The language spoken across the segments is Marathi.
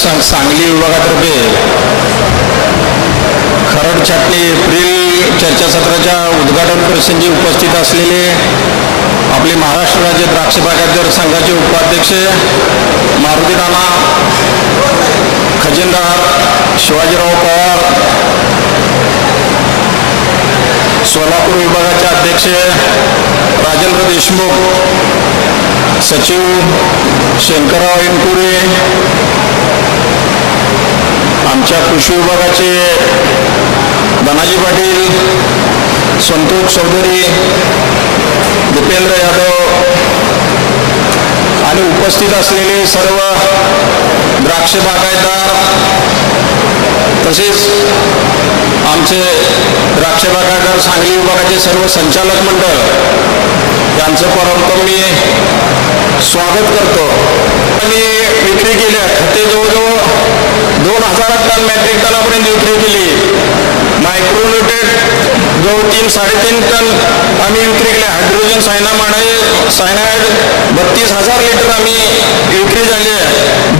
संघ सांगली विभागातर्फे खरड छाटणी एप्रिल चर्चासत्राच्या उद्घाटन प्रसंगी उपस्थित असलेले आपले महाराष्ट्र राज्य द्राक्ष बागायतदार संघाचे उपाध्यक्ष मारुती नाना खजिनदार शिवाजीराव पवार सोलापूर विभागाचे अध्यक्ष राजेंद्र देशमुख सचिव शंकरराव इंकुरे आमच्या कृषी विभागाचे धनाजी पाटील संतोष चौधरी दीपेंद्र यादव आणि उपस्थित असलेले सर्व द्राक्ष बागायतदार तसेच आमचे द्राक्ष बागायतदार सांगली विभागाचे सर्व संचालक मंडळ यांचं परंतु मी स्वागत करतो. आणि विक्री केल्या खते जवळजवळ दोन हजार टन मॅट्रिक टनापर्यंत विक्री केली. मायक्रोन्युटेड जवळ तीन साडेतीन टन आम्ही विक्री केल्या हायड्रोजन सायनामाड सायनाइड बत्तीस हजार लिटर आम्ही विक्री झाली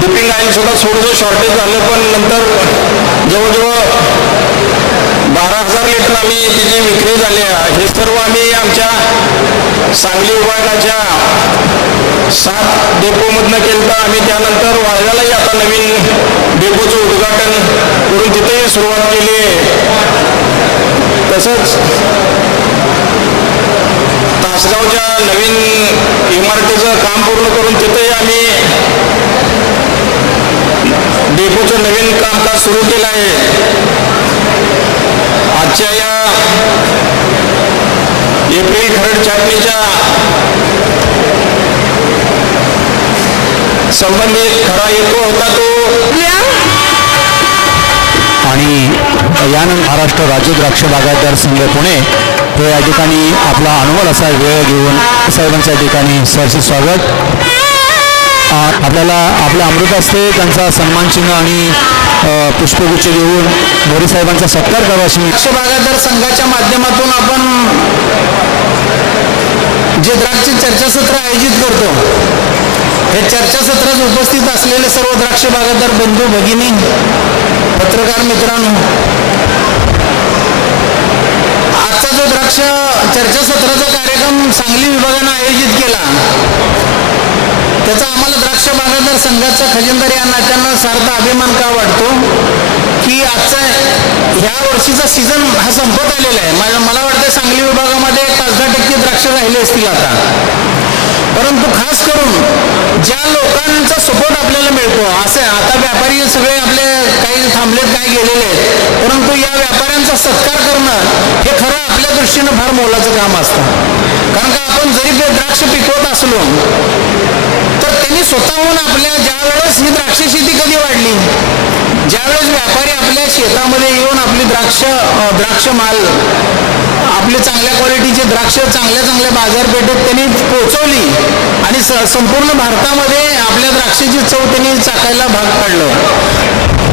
डिपिंग आईल सुद्धा थोडंसं शॉर्टेज झालं पण नंतर जवळजवळ बारा हजार लिटर आम्ही तिची विक्री झाली हे सर्व आम्ही आमच्या सांगली विभागाच्या सात डेपोमधनं केलं तर आम्ही त्यानंतर वाळव्यालाही आता नवीन डेपोचं उद्घाटन करून तिथेही सुरुवात केली आहे. तसंच तासगावच्या नवीन इमारतीचं काम पूर्ण करून तिथेही आम्ही डेपोचं नवीन कामकाज सुरू केलं आहे. आजच्या या एप्रिल खरड छाटणीच्या संबंधित खरा हेतू होता तो. आणि यानंतर महाराष्ट्र राज्य द्राक्ष बागायतदार संघ पुणे हे या ठिकाणी आपला अनुभव असा वेळ घेऊन साहेबांच्या ठिकाणी सरसे स्वागत. आ, आपल्याला आपल्या अमृत असते त्यांचा सन्मानचिन्ह आणि अ, पुष्पगुच्छ देऊन मोरे साहेबांचा सत्कार करावा अशी मी द्राक्ष बागायतदार संघाच्या माध्यमातून आपण जे द्राक्ष चर्चासत्र आयोजित करतो हे चर्चासत्रात उपस्थित असलेले सर्व द्राक्ष बागायतदार बंधू भगिनी पत्रकार मित्रांनो आजचा जो द्राक्ष चर्चासत्राचा कार्यक्रम सांगली विभागानं आयोजित केला द्राक्ष बागायतदार संघाचा खजिनदार या नात्यांना सारखा अभिमान का वाटतो की आजचा ह्या वर्षीचा सीझन हा संपत आलेला आहे. मला मला वाटतं सांगली विभागामध्ये पाच दहा टक्के द्राक्ष राहिले असतील आता. परंतु खास करून ज्या लोकांचा सपोर्ट आपल्याला मिळतो असं आता व्यापारी सगळे आपले काही थांबलेत काही गेलेले आहेत. परंतु या व्यापाऱ्यांचा सत्कार करणं हे खरं आपल्या दृष्टीनं फार मोलाचं काम असतं. कारण आपण जरी ते द्राक्ष पिकवत असलो तर त्यांनी स्वतःहून आपल्या ज्या वेळेस ही द्राक्ष शेती कधी वाढली? ज्यावेळेस व्यापारी आपल्या शेतामध्ये येऊन आपली द्राक्ष द्राक्ष माल आपले चांगल्या क्वालिटीचे द्राक्ष चांगल्या चांगल्या बाजारपेठेत त्यांनी पोचवली आणि संपूर्ण भारतामध्ये आपल्या द्राक्षाची चव त्यांनी चाकायला भाग पाडलं.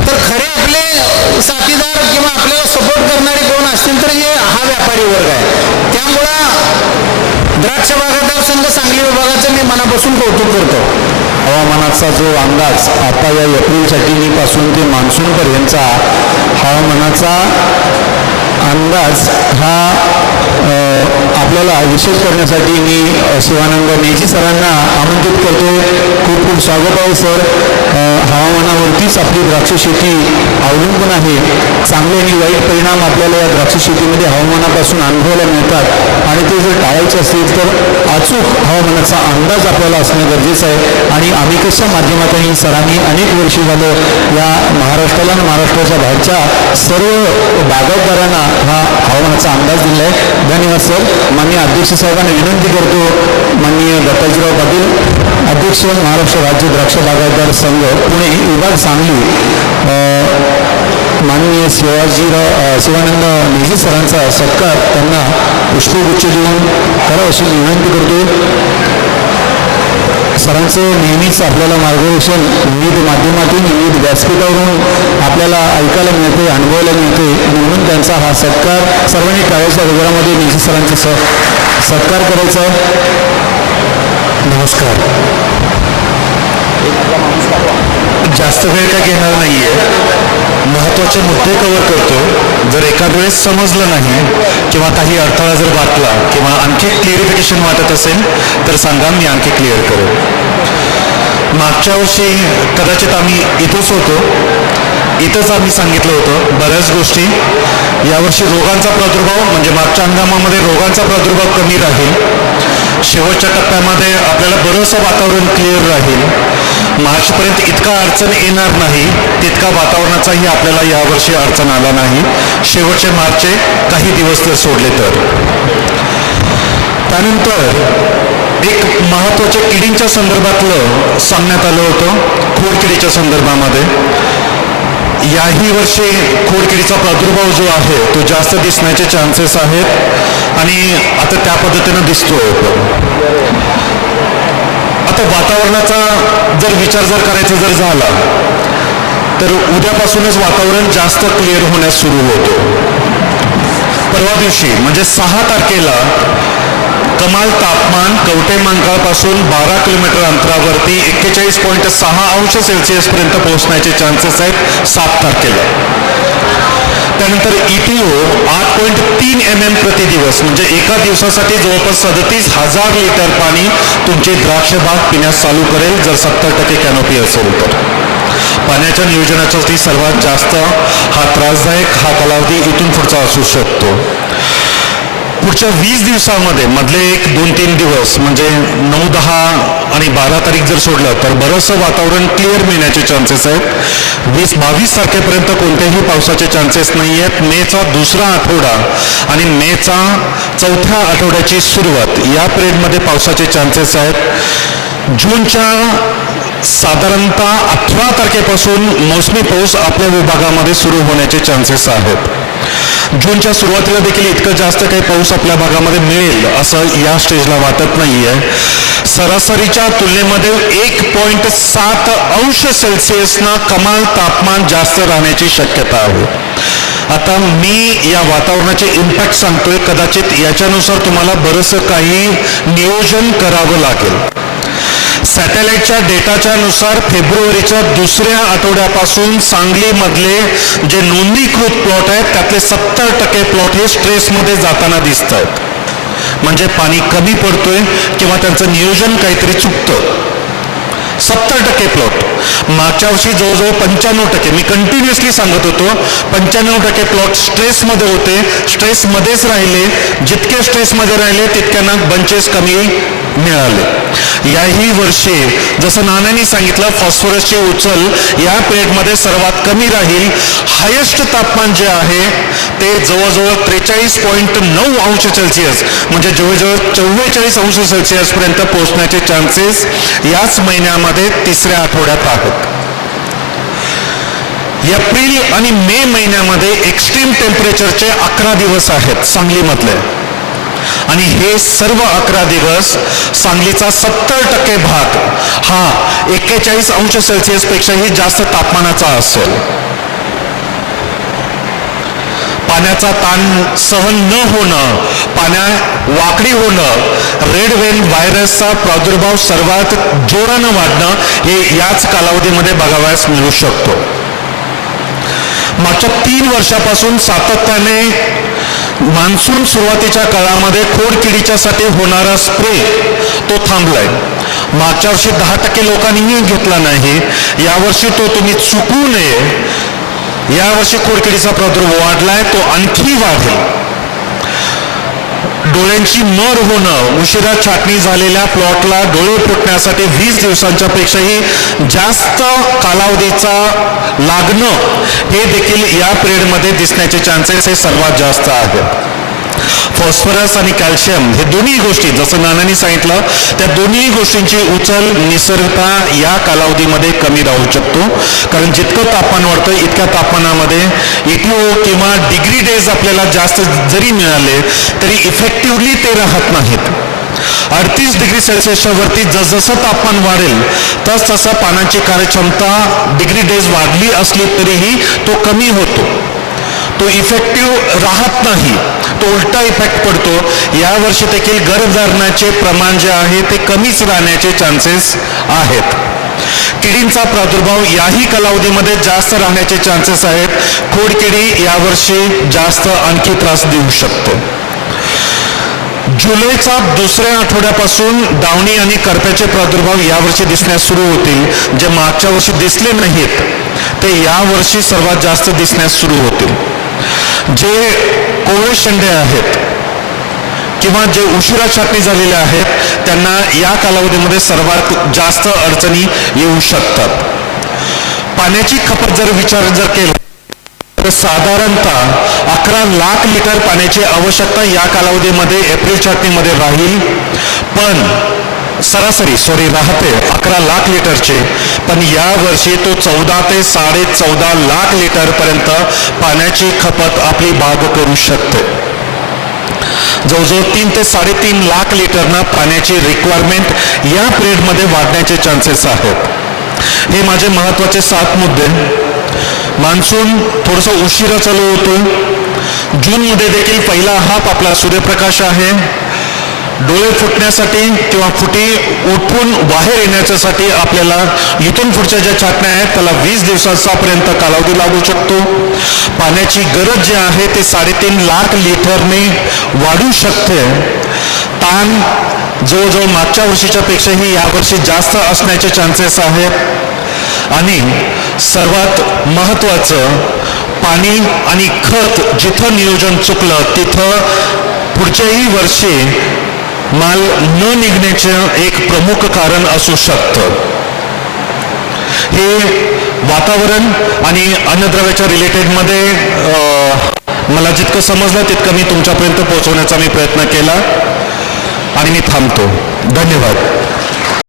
तर खरे आपले साथीदार किंवा आपल्याला सपोर्ट करणारे कोण असतील तर हे हा व्यापारी वर्ग आहे. त्यामुळं द्राक्ष बागायतदार संघ सांगली विभागाचं मी मनापासून कौतुक करतो. हवामानाचा जो अंदाज आता या एप्रिलपासून ते मान्सूनपर्यंतचा हवामानाचा अंदाज हा आपल्याला विशेष करण्यासाठी मी शिवानंद नेजी सरांना आमंत्रित करतो. खूप खूप स्वागत आहे सर. हवामानावरतीच आपली द्राक्ष शेती अवलंबून आहे. चांगले आणि वाईट परिणाम आपल्याला या द्राक्ष शेतीमध्ये हवामानापासून अनुभवायला मिळतात. आणि ते जर टाळायचे असतील तर अचूक हवामानाचा अंदाज आपल्याला असणं गरजेचं आहे. आणि अमिकसच्या माध्यमातून सरांनी अनेक वर्षी झालं या महाराष्ट्राला आणि महाराष्ट्राच्या बाहेरच्या सर्व बागायतदारांना हा हवामानाचा अंदाज दिला आहे. धन्यवाद सर. माननीय अध्यक्ष साहेबांना विनंती करतो. माननीय दत्ताजीराव पाटील अध्यक्ष महाराष्ट्र राज्य द्राक्ष बागायतदार संघ पुणे विभाग सांगली माननीय शिवाजीराव शिवानंद निजी सरांचा सत्कार त्यांना पुष्पगुच्छ देऊन करावं अशी विनंती करतो. सरांचं नेहमीच आपल्याला मार्गदर्शन विविध माध्यमातून विविध व्यासपीठावरून आपल्याला ऐकायला मिळते अनुभवायला मिळते. म्हणून त्यांचा हा सत्कार सर्वांनी टाळ्याच्या गजरामध्ये निजी सरांचा स सत्कार करायचा आहे. नमस्कार. जास्त वेळ काय घेणार नाही आहे मुद्दे कव्हर करतो जर एका वेळेस समजलं नाही किंवा काही अडथळा जर वाटला किंवा आणखी क्लिअरिफिकेशन वाटत असेल तर सांगा मी आणखी क्लिअर करेन मागच्या वर्षी कदाचित आम्ही इथंच होतो. इथंच आम्ही सांगितलं होतं बऱ्याच गोष्टी. यावर्षी रोगांचा प्रादुर्भाव म्हणजे मागच्या हंगामामध्ये रोगांचा प्रादुर्भाव कमी राहील. शेवटच्या टप्प्यामध्ये आपल्याला बरंचसं वातावरण क्लिअर राहील. मार्चपर्यंत इतका अडचण येणार नाही तितका वातावरणाचाही आपल्याला यावर्षी अडचण आला नाही. शेवटचे मार्चचे काही दिवस जर सोडले तर. त्यानंतर एक महत्त्वाच्या किडींच्या संदर्भातलं सांगण्यात आलं होतं खोडकिडीच्या संदर्भामध्ये. याही वर्षी खोडकिडीचा प्रादुर्भाव जो आहे तो जास्त दिसण्याचे चान्सेस आहेत आणि आता त्या पद्धतीनं दिसतोय. आता वातावरणाचा जर विचार जर करायचा जर झाला तर उद्यापासूनच वातावरण जास्त क्लिअर होण्यास सुरू होतो. परवा दिवशी म्हणजे सहा तारखेला कमाल तापमान कवटे मंकाळपासून बारा किलोमीटर अंतरावरती एक्केचाळीस पॉईंट सहा अंश सेल्सिअसपर्यंत पोहोचण्याचे चान्सेस आहेत सात तारखेला. त्यानंतर इटीओ आठ पॉईंट तीन एम एम प्रति दिवस म्हणजे एका दिवसासाठी जवळपास सदतीस हजार लिटर पाणी तुमचे द्राक्ष बाग पिण्यास चालू करेल जर सत्तर टक्के कॅनोपी असेल तर. पाण्याच्या नियोजनासाठी सर्वात जास्त हा त्रासदायक हा कालावधी इथून पुढचा असू शकतो. पुढच्या वीस दिवसामध्ये मधले एक दोन तीन दिवस म्हणजे नऊ दहा आणि बारा तारीख जर सोडलं तर बरंचसं वातावरण क्लिअर मिळण्याचे चान्सेस आहेत. वीस बावीस तारखेपर्यंत कोणत्याही पावसाचे चान्सेस नाही आहेत. मेचा दुसरा आठवडा आणि मेचा चौथ्या आठवड्याची सुरुवात या पिरियडमध्ये पावसाचे चान्सेस आहेत. जूनच्या साधारणतः अठरा तारखेपासून मोसमी पाऊस आपल्या विभागामध्ये सुरू होण्याचे चान्सेस आहेत. जूनच्या सुरुवातीला देखील इतकं जास्त काही पाऊस आपल्या भागामध्ये मिळेल असं या स्टेजला वाटत नाहीये. सरासरीच्या तुलनेमध्ये एक पॉईंट सात अंश सेल्सिअसनं कमाल तापमान जास्त राहण्याची शक्यता आहे. आता मी या वातावरणाचे इम्पॅक्ट सांगतोय कदाचित याच्यानुसार तुम्हाला बरंचसं काही नियोजन करावं लागेल. सॅटेलाईटच्या डेटाच्या नुसार फेब्रुवारीच्या दुसऱ्या आठवड्यापासून सांगलीमधले जे नोंदणीकृत प्लॉट आहेत त्यातले सत्तर टक्के प्लॉट हे स्ट्रेसमध्ये जाताना दिसत आहेत म्हणजे पाणी कमी पडतोय किंवा त्यांचं नियोजन काहीतरी चुकतं. सत्तर टक्के प्लॉट. मागच्या वर्षी जवळजवळ पंच्याण्णव टक्के मी कंटिन्युअसली सांगत होतो पंच्याण्णव टक्के प्लॉट स्ट्रेसमध्ये होते. स्ट्रेसमध्येच राहिले. जितके स्ट्रेसमध्ये राहिले तितक्यांना बंचेस कमी मिळाले. याही वर्षी जसं नानांनी सांगितलं फॉस्फरसची उचल या पिरियडमध्ये सर्वात कमी राहील. हायेस्ट तापमान जे आहे ते जवळजवळ त्रेचाळीस पॉईंट नऊ अंश सेल्सिअस म्हणजे जवळजवळ चव्वेचाळीस अंश सेल्सिअसपर्यंत पोहोचण्याचे चान्सेस याच महिन्यामध्ये तिसऱ्या आठवड्यात आहेत. एप्रिल आणि मे महिन्यामध्ये एक्स्ट्रीम टेम्परेचरचे अकरा दिवस आहेत सांगलीमधले. आणि हे सर्व अकरा दिवस सांगलीचा सत्तर टक्के भाग हा एक्केचाळीस अंश सेल्सिअसपेक्षाही जास्त तापमानाचा असेल. पाण्याचा ताण सहन न होणं पाण्या वाकडी होणं रेड वेन व्हायरसचा प्रादुर्भाव सर्वात जोरानं वाढणं हे याच कालावधीमध्ये बघावयास मिळू शकतो. मागच्या तीन वर्षापासून सातत्याने मान्सून सुरुवातीच्या काळामध्ये खोडकिडीच्यासाठी होणारा स्प्रे तो थांबलाय. मागच्या वर्षी दहा टक्के लोकांनीही घेतला नाही. यावर्षी तो तुम्ही चुकू नये. यावर्षी कोडकिडीचा प्रादुर्भाव वाढलाय तो आणखी वाढेल. डोळ्यांची मर होणं उशिरा छाटणी झालेल्या प्लॉटला डोळे फुटण्यासाठी वीस दिवसांच्या पेक्षाही जास्त कालावधीचा लागणं हे देखील या पिरियडमध्ये दिसण्याचे चान्सेस हे सर्वात जास्त आहेत. फॉस्फरस आणि कॅल्शियम हे दोन्ही गोष्टी जसं नानांनी सांगितलं त्या दोन्ही गोष्टींची उचल निसर्गता या कालावधीमध्ये कमी राहू शकतो. कारण जितकं तापमान वाढतं इतक्या तापमानामध्ये इटिओ किंवा डिग्री डेज आपल्याला जास्त जरी मिळाले तरी इफेक्टिव्हली ते राहत नाहीत. अडतीस डिग्री सेल्सिअसच्या वरती जसजसं तापमान वाढेल तस तसं पाण्याची कार्यक्षमता डिग्री डेज वाढली असली तरीही तो कमी होतो. तो इफेक्टिव्ह राहत नाही. तो उलटा इफेक्ट पडतो. यावर्षी देखील गर्भधारणाचे प्रमाण जे आहे ते कमीच राहण्याचे चान्सेस आहेत. किडींचा प्रादुर्भाव याही कालावधीमध्ये जास्त राहण्याचे चान्सेस आहेत. खोडकिडी यावर्षी जास्त आणखी त्रास देऊ शकतो. जुलैचा दुसऱ्या आठवड्यापासून दावणी आणि करप्याचे प्रादुर्भाव यावर्षी दिसण्यास सुरू होतील. जे मागच्या वर्षी दिसले नाहीत ते यावर्षी सर्वात जास्त दिसण्यास सुरू होतील. जे कोवळे शेंडे आहेत किंवा जे उशिरा छाटणी झालेले आहेत त्यांना या कालावधीमध्ये सर्वात जास्त अडचणी येऊ शकतात. पाण्याची खपत जर विचार जर केला तर साधारणतः अकरा लाख लिटर पाण्याची आवश्यकता या कालावधीमध्ये एप्रिल छाटणीमध्ये राहील. पण सरासरी सॉरी राहते अकरा लाख लिटरचे. पण या वर्षी तो चौदा ते साडे चौदा लाख लिटरपर्यंत पाण्याची खपत आपली बाग करू शकते. जवळजवळ तीन ते साडेतीन लाख लिटरना पाण्याची रिक्वायरमेंट या पिरियडमध्ये वाढण्याचे चान्सेस आहेत. हे माझे महत्त्वाचे सात मुद्दे. मान्सून थोडंसं उशिरा चालू होतो. जूनमध्ये देखील पहिला हाप आपला सूर्यप्रकाश आहे. डोळे फुटण्यासाठी किंवा फुटी उठून बाहेर येण्याच्यासाठी आपल्याला इथून पुढच्या ज्या छाटण्या आहेत त्याला वीस दिवसाचापर्यंत कालावधी लागू शकतो. पाण्याची गरज जी आहे ते साडेतीन लाख लिटरने वाढू शकते. ताण जवळजवळ मागच्या वर्षीच्या पेक्षाही यावर्षी जास्त असण्याचे चान्सेस आहेत. आणि सर्वात महत्त्वाचं पाणी आणि खत जिथं नियोजन चुकलं तिथं पुढच्याही वर्षी माल न निघण्याचं एक प्रमुख कारण असू शकतं. हे वातावरण आणि अन्नद्रव्याच्या रिलेटेडमध्ये मला जितकं समजलं तितकं मी तुमच्यापर्यंत पोहोचवण्याचा मी प्रयत्न केला आणि मी थांबतो. धन्यवाद.